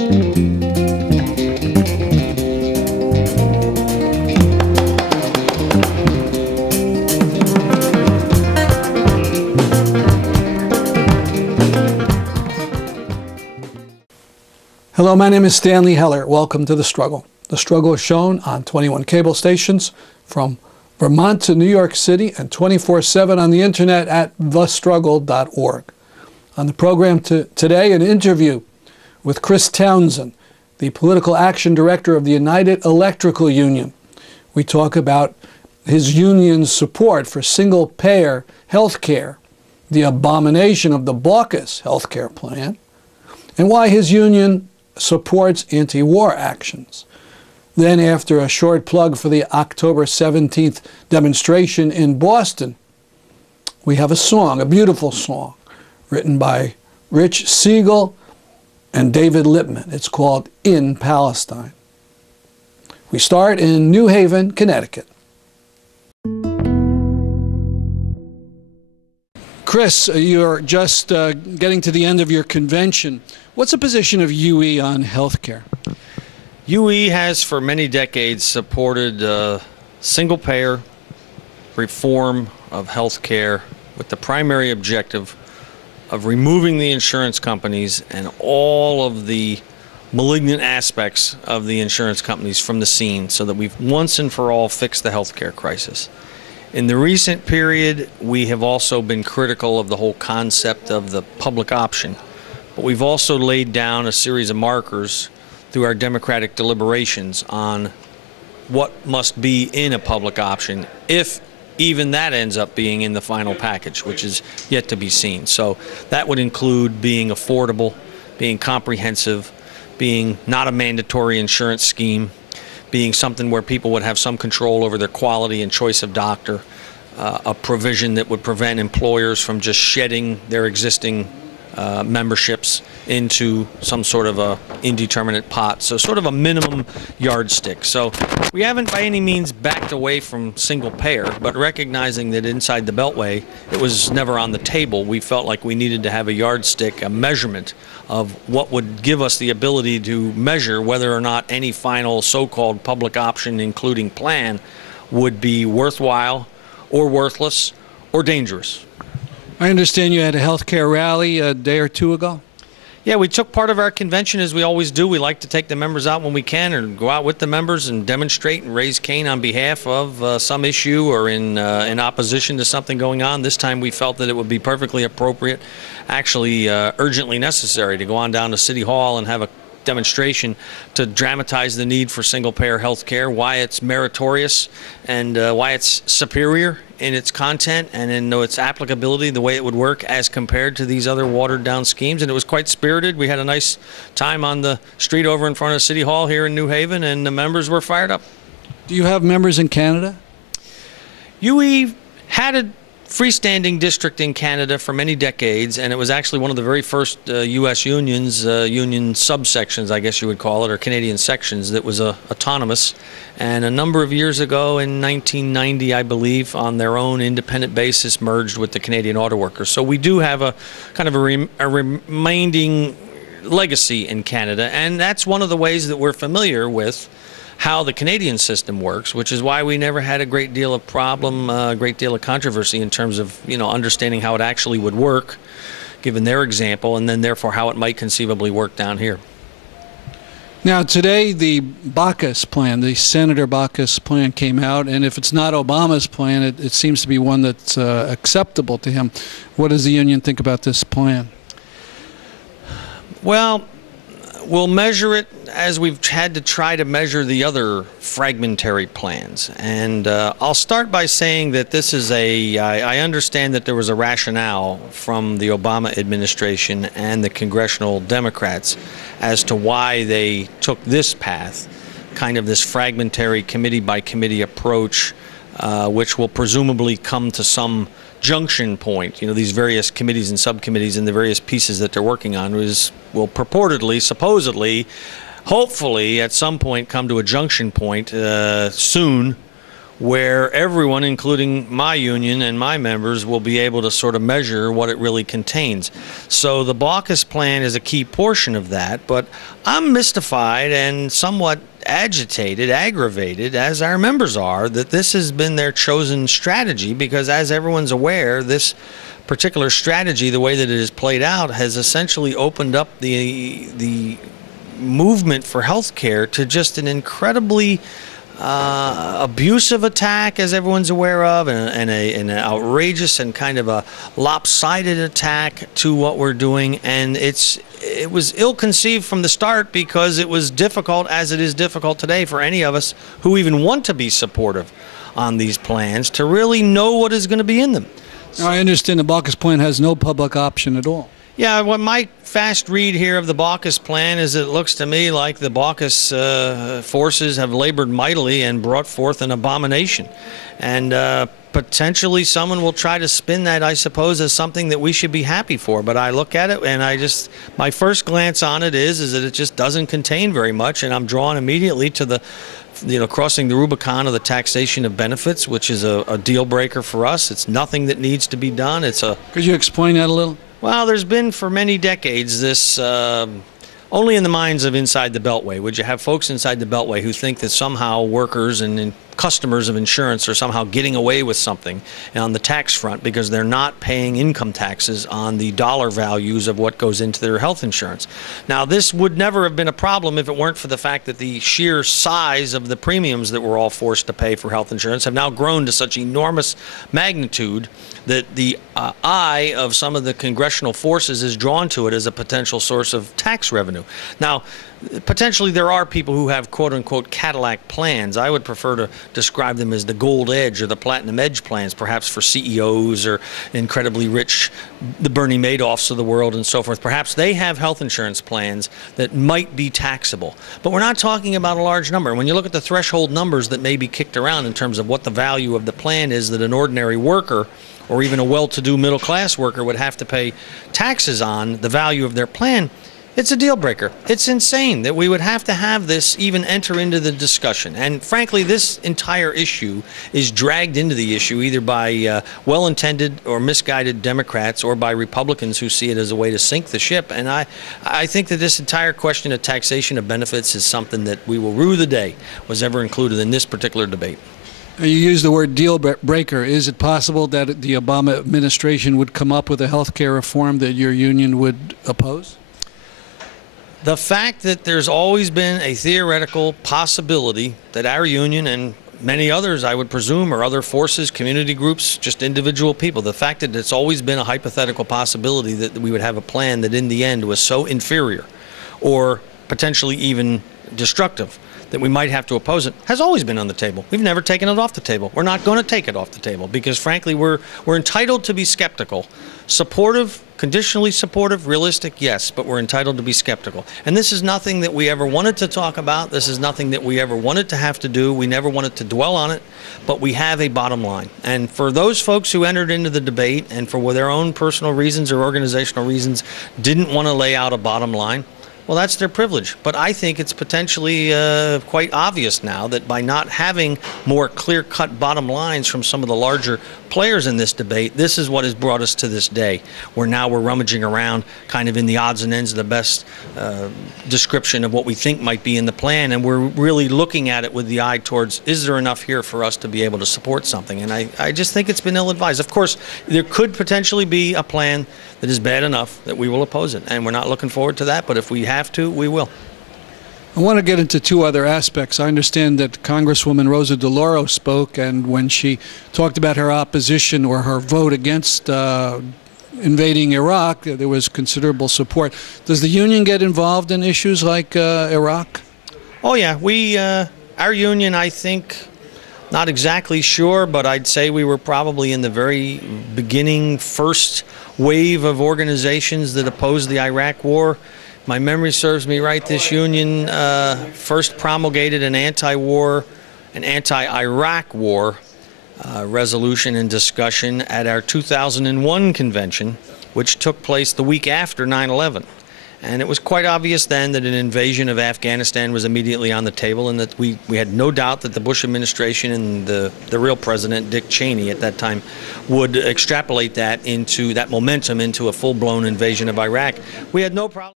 Hello, my name is Stanley Heller. Welcome to The Struggle. The Struggle is shown on 21 cable stations from Vermont to New York City and 24/7 on the internet at thestruggle.org. On the program today, an interview with Chris Townsend, the Political Action Director of the United Electrical Union. We talk about his union's support for single-payer health care, the abomination of the Baucus health care plan, and why his union supports anti-war actions. Then, after a short plug for the October 17th demonstration in Boston, we have a song, a beautiful song, written by Rich Siegel and David Lippman. It's called In Palestine. We start in New Haven, Connecticut. Chris, you're just getting to the end of your convention. What's the position of UE on health care? UE has for many decades supported single-payer reform of health care with the primary objective of removing the insurance companies and all of the malignant aspects of the insurance companies from the scene so that we've once and for all fixed the health care crisis. In the recent period, we have also been critical of the whole concept of the public option, but we've also laid down a series of markers through our democratic deliberations on what must be in a public option, if even that ends up being in the final package, which is yet to be seen. So that would include being affordable, being comprehensive, being not a mandatory insurance scheme, being something where people would have some control over their quality and choice of doctor, a provision that would prevent employers from just shedding their existing memberships into some sort of a indeterminate pot. So sort of a minimum yardstick. So we haven't by any means backed away from single payer, but recognizing that inside the Beltway it was never on the table, we felt like we needed to have a yardstick, a measurement of what would give us the ability to measure whether or not any final so-called public option, including plan, would be worthwhile or worthless or dangerous. I understand you had a healthcare rally a day or two ago. Yeah, we took part of our convention as we always do. We like to take the members out when we can or go out with the members and demonstrate and raise cane on behalf of some issue or in opposition to something going on. This time we felt that it would be perfectly appropriate, actually urgently necessary, to go on down to City Hall and have a demonstration to dramatize the need for single-payer health care, why it's meritorious and why it's superior in its content and in its applicability, the way it would work as compared to these other watered-down schemes. And it was quite spirited. We had a nice time on the street over in front of City Hall here in New Haven, and the members were fired up. Do you have members in Canada? UE had a freestanding district in Canada for many decades, and it was actually one of the very first U.S. unions, union subsections, I guess you would call it, or Canadian sections, that was autonomous. And a number of years ago, in 1990, I believe, on their own independent basis, merged with the Canadian Auto Workers. So we do have a kind of a remaining legacy in Canada, and that's one of the ways that we're familiar with how the Canadian system works, which is why we never had a great deal of problem, a great deal of controversy in terms of, understanding how it actually would work, given their example, and then therefore how it might conceivably work down here. Now today the Baucus plan, the Senator Baucus plan came out, and if it's not Obama's plan, it seems to be one that's acceptable to him. What does the union think about this plan? Well, we'll measure it as we've had to try to measure the other fragmentary plans. And I'll start by saying that this is I understand that there was a rationale from the Obama administration and the congressional Democrats as to why they took this path, kind of this fragmentary committee-by-committee approach, which will presumably come to some junction point. These various committees and subcommittees and the various pieces that they're working on will purportedly, supposedly, hopefully at some point come to a junction point soon where everyone, including my union and my members, will be able to sort of measure what it really contains. So the Baucus plan is a key portion of that, but I'm mystified and somewhat agitated, aggravated, as our members are, that this has been their chosen strategy, because as everyone's aware, this particular strategy, the way that it is played out, has essentially opened up the movement for health care to just an incredibly abusive attack, as everyone's aware of, and an outrageous and kind of a lopsided attack to what we're doing. And it was ill-conceived from the start, because it was difficult, as it is difficult today, for any of us who even want to be supportive on these plans to really know what is going to be in them. Now, I understand the Baucus plan has no public option at all. Yeah, what my fast read here of the Baucus plan is, it looks to me like the Baucus forces have labored mightily and brought forth an abomination. And potentially someone will try to spin that, I suppose, as something that we should be happy for. But I look at it and my first glance on it is that it just doesn't contain very much. And I'm drawn immediately to the, crossing the Rubicon of the taxation of benefits, which is a deal breaker for us. It's nothing that needs to be done. Could you explain that a little? Well, there's been for many decades this, only in the minds of inside the Beltway, would you have folks inside the Beltway who think that somehow workers and customers of insurance are somehow getting away with something on the tax front because they're not paying income taxes on the dollar values of what goes into their health insurance. Now, this would never have been a problem if it weren't for the fact that the sheer size of the premiums that we're all forced to pay for health insurance have now grown to such enormous magnitude that the eye of some of the congressional forces is drawn to it as a potential source of tax revenue. Now, potentially there are people who have quote-unquote Cadillac plans. I would prefer to describe them as the Gold Edge or the Platinum Edge plans, perhaps for CEOs or incredibly rich, the Bernie Madoffs of the world and so forth. Perhaps they have health insurance plans that might be taxable. But we're not talking about a large number. When you look at the threshold numbers that may be kicked around in terms of what the value of the plan is that an ordinary worker or even a well-to-do middle-class worker would have to pay taxes on, the value of their plan, it's a deal breaker. It's insane that we would have to have this even enter into the discussion. And frankly, this entire issue is dragged into the issue either by well-intended or misguided Democrats or by Republicans who see it as a way to sink the ship. And I think that this entire question of taxation of benefits is something that we will rue the day was ever included in this particular debate. You use the word deal breaker. Is it possible that the Obama administration would come up with a health care reform that your union would oppose? The fact that there's always been a theoretical possibility that our union and many others, I would presume, or other forces, community groups, just individual people, the fact that it's always been a hypothetical possibility that we would have a plan that in the end was so inferior or potentially even destructive that we might have to oppose it has always been on the table. We've never taken it off the table. We're not going to take it off the table because, frankly, we're entitled to be skeptical. Supportive, conditionally supportive, realistic, yes, but we're entitled to be skeptical. And this is nothing that we ever wanted to talk about. This is nothing that we ever wanted to have to do. We never wanted to dwell on it, but we have a bottom line. And for those folks who entered into the debate and for their own personal reasons or organizational reasons didn't want to lay out a bottom line, well, that's their privilege. But I think it's potentially quite obvious now that by not having more clear-cut bottom lines from some of the larger players in this debate, this is what has brought us to this day, where now we're rummaging around kind of in the odds and ends of the best description of what we think might be in the plan, and we're really looking at it with the eye towards, is there enough here for us to be able to support something? And I just think it's been ill-advised. Of course, there could potentially be a plan that is bad enough that we will oppose it, and we're not looking forward to that, but if we have to, we will. I want to get into two other aspects. I understand that Congresswoman Rosa DeLauro spoke, and when she talked about her opposition or her vote against invading Iraq, there was considerable support. Does the union get involved in issues like Iraq? Oh, yeah. Our union, I think, not exactly sure, but I'd say we were probably in the very beginning, first wave of organizations that opposed the Iraq war. My memory serves me right, this union first promulgated an anti-war, an anti-Iraq war resolution and discussion at our 2001 convention, which took place the week after 9/11. And it was quite obvious then that an invasion of Afghanistan was immediately on the table, and that we had no doubt that the Bush administration and the real president, Dick Cheney, at that time, would extrapolate that momentum into a full-blown invasion of Iraq. We had no problem.